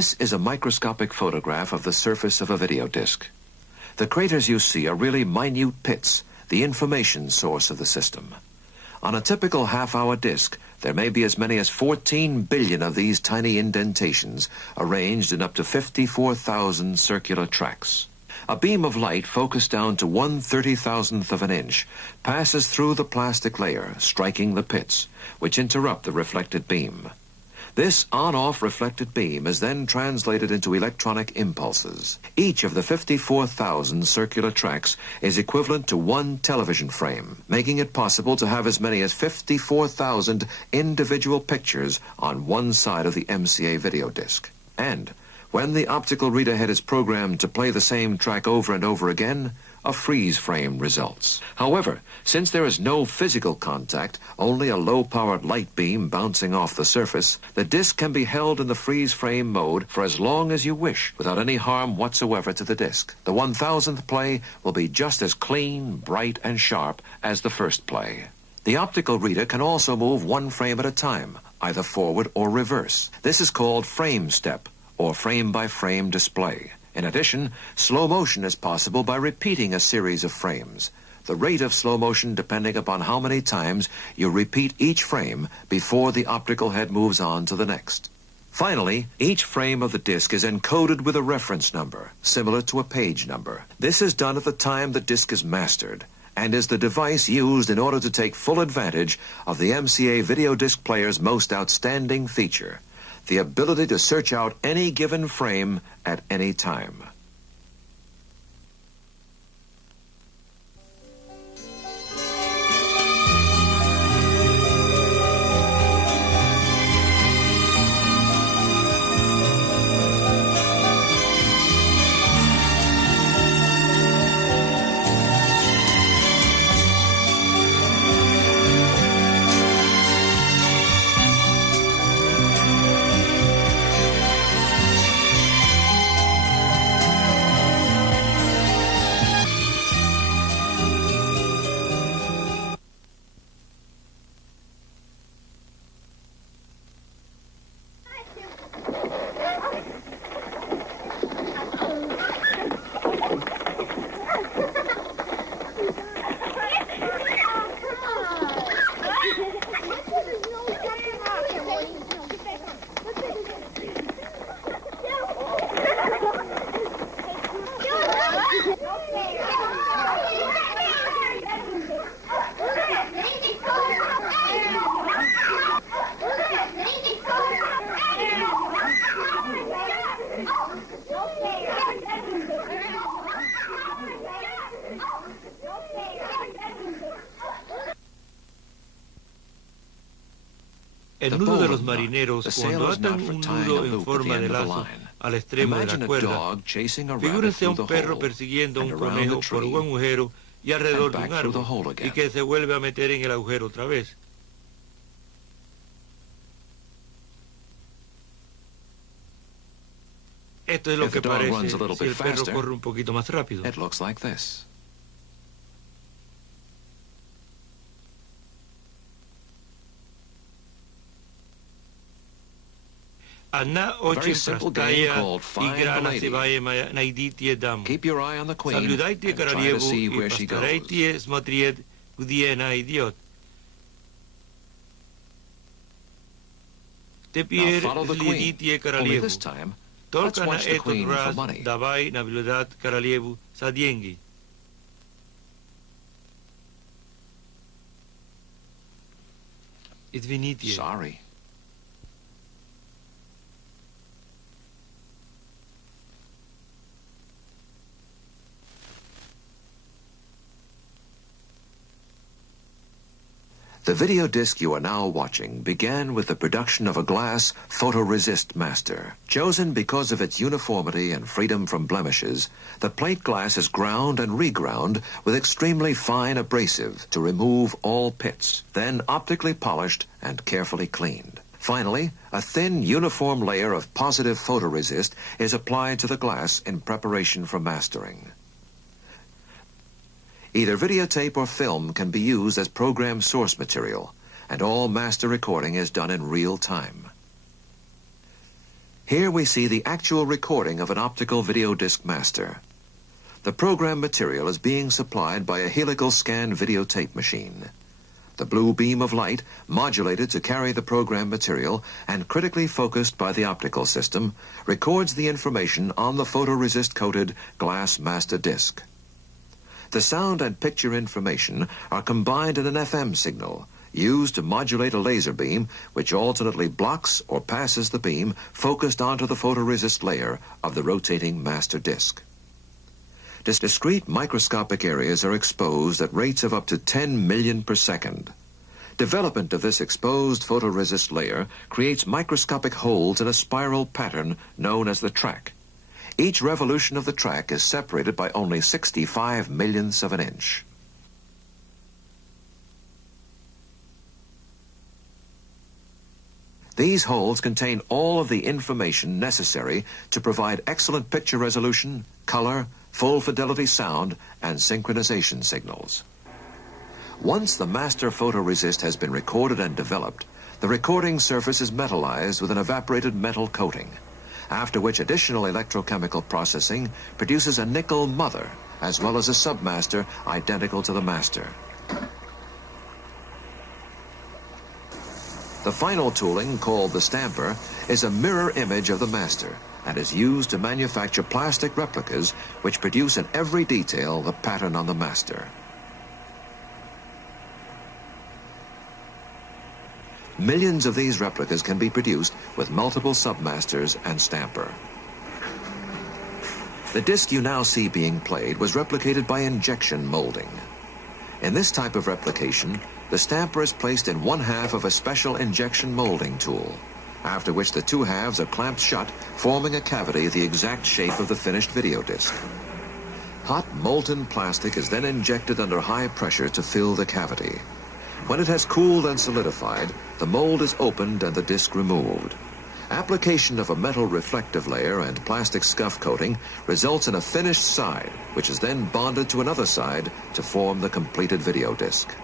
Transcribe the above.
This is a microscopic photograph of the surface of a video disc. The craters you see are really minute pits, the information source of the system. On a typical half-hour disc, there may be as many as 14 billion of these tiny indentations arranged in up to 54,000 circular tracks. A beam of light focused down to 1/30,000th of an inch passes through the plastic layer, striking the pits, which interrupt the reflected beam. This on-off reflected beam is then translated into electronic impulses. Each of the 54,000 circular tracks is equivalent to one television frame, making it possible to have as many as 54,000 individual pictures on one side of the MCA video disc. And when the optical reader head is programmed to play the same track over and over again, a freeze frame results. However, since there is no physical contact, only a low-powered light beam bouncing off the surface, the disc can be held in the freeze frame mode for as long as you wish, without any harm whatsoever to the disc. The 1,000th play will be just as clean, bright, and sharp as the first play. The optical reader can also move one frame at a time, either forward or reverse. This is called frame step, or frame-by-frame display. In addition, slow motion is possible by repeating a series of frames. The rate of slow motion depending upon how many times you repeat each frame before the optical head moves on to the next. Finally, each frame of the disc is encoded with a reference number, similar to a page number. This is done at the time the disc is mastered, and is the device used in order to take full advantage of the MCA video disc player's most outstanding feature: the ability to search out any given frame at any time. El nudo de los marineros, cuando atan un nudo en forma de lazo al extremo de la cuerda, figúrense a un perro persiguiendo a un conejo por un agujero y alrededor de un árbol, y que se vuelve a meter en el agujero otra vez. Esto es lo que parece si el perro corre un poquito más rápido. Anna oče prastaja igra se vaje najditije dam. Saljudajte kraljevu i postarajte смотреть, где она идет. Теперь следите королеву. Только на этот раз давай наблюдать королеву за деньги. Извините. Sorry. The video disc you are now watching began with the production of a glass photoresist master. Chosen because of its uniformity and freedom from blemishes, the plate glass is ground and reground with extremely fine abrasive to remove all pits, then optically polished and carefully cleaned. Finally, a thin, uniform layer of positive photoresist is applied to the glass in preparation for mastering. Either videotape or film can be used as program source material, and all master recording is done in real time. Here we see the actual recording of an optical video disc master. The program material is being supplied by a helical scan videotape machine. The blue beam of light, modulated to carry the program material and critically focused by the optical system, records the information on the photoresist-coated glass master disc. The sound and picture information are combined in an FM signal, used to modulate a laser beam which alternately blocks or passes the beam focused onto the photoresist layer of the rotating master disc. Discrete microscopic areas are exposed at rates of up to 10 million per second. Development of this exposed photoresist layer creates microscopic holes in a spiral pattern known as the track. Each revolution of the track is separated by only 65 millionths of an inch. These holes contain all of the information necessary to provide excellent picture resolution, color, full fidelity sound, and synchronization signals. Once the master photoresist has been recorded and developed, the recording surface is metallized with an evaporated metal coating, after which additional electrochemical processing produces a nickel mother, as well as a submaster identical to the master. The final tooling, called the stamper, is a mirror image of the master and is used to manufacture plastic replicas which produce in every detail the pattern on the master. Millions of these replicas can be produced with multiple submasters and stamper. The disc you now see being played was replicated by injection molding. In this type of replication, the stamper is placed in one half of a special injection molding tool, after which the two halves are clamped shut, forming a cavity the exact shape of the finished video disc. Hot molten plastic is then injected under high pressure to fill the cavity. When it has cooled and solidified, the mold is opened and the disc removed. Application of a metal reflective layer and plastic scuff coating results in a finished side, which is then bonded to another side to form the completed video disc.